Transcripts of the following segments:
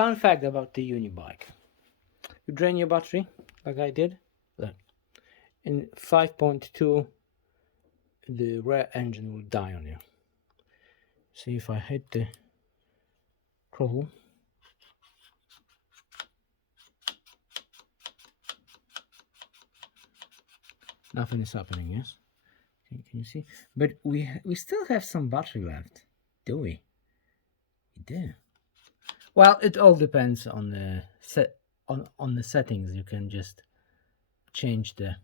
fun fact about the Unibike. You drain your battery, like I did. Look, in 5.2, the rear engine will die on you. See, if I hit the throttle, nothing is happening, yes? Can you see? But we still have some battery left, do we? We do. Well, it all depends on the on the settings. You can just change the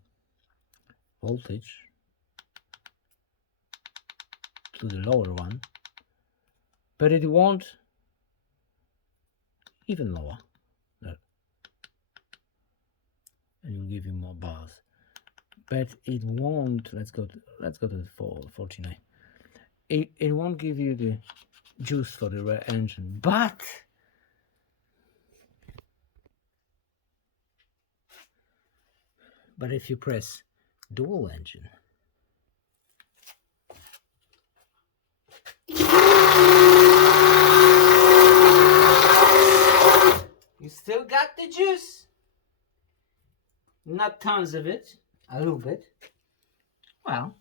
voltage to the lower one, but it won't even lower. Look. And it will give you more bars, but it won't. Let's go to the 49. It won't give you the juice for the rear engine, but if you press dual engine, you still got the juice. Not tons of it, a little bit. Well,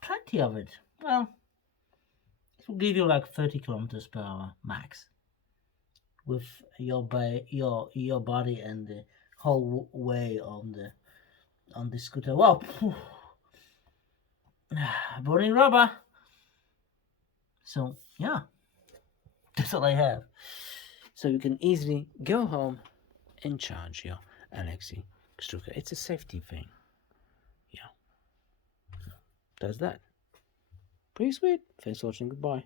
plenty of it. Well, it will give you like 30 kilometers per hour max with your body and the whole way on the scooter. Well, burning rubber. So yeah, that's all I have. So you can easily go home and charge your electric scooter. It's a safety thing. Yeah. So, that's that. Pretty sweet. Thanks for watching. Goodbye.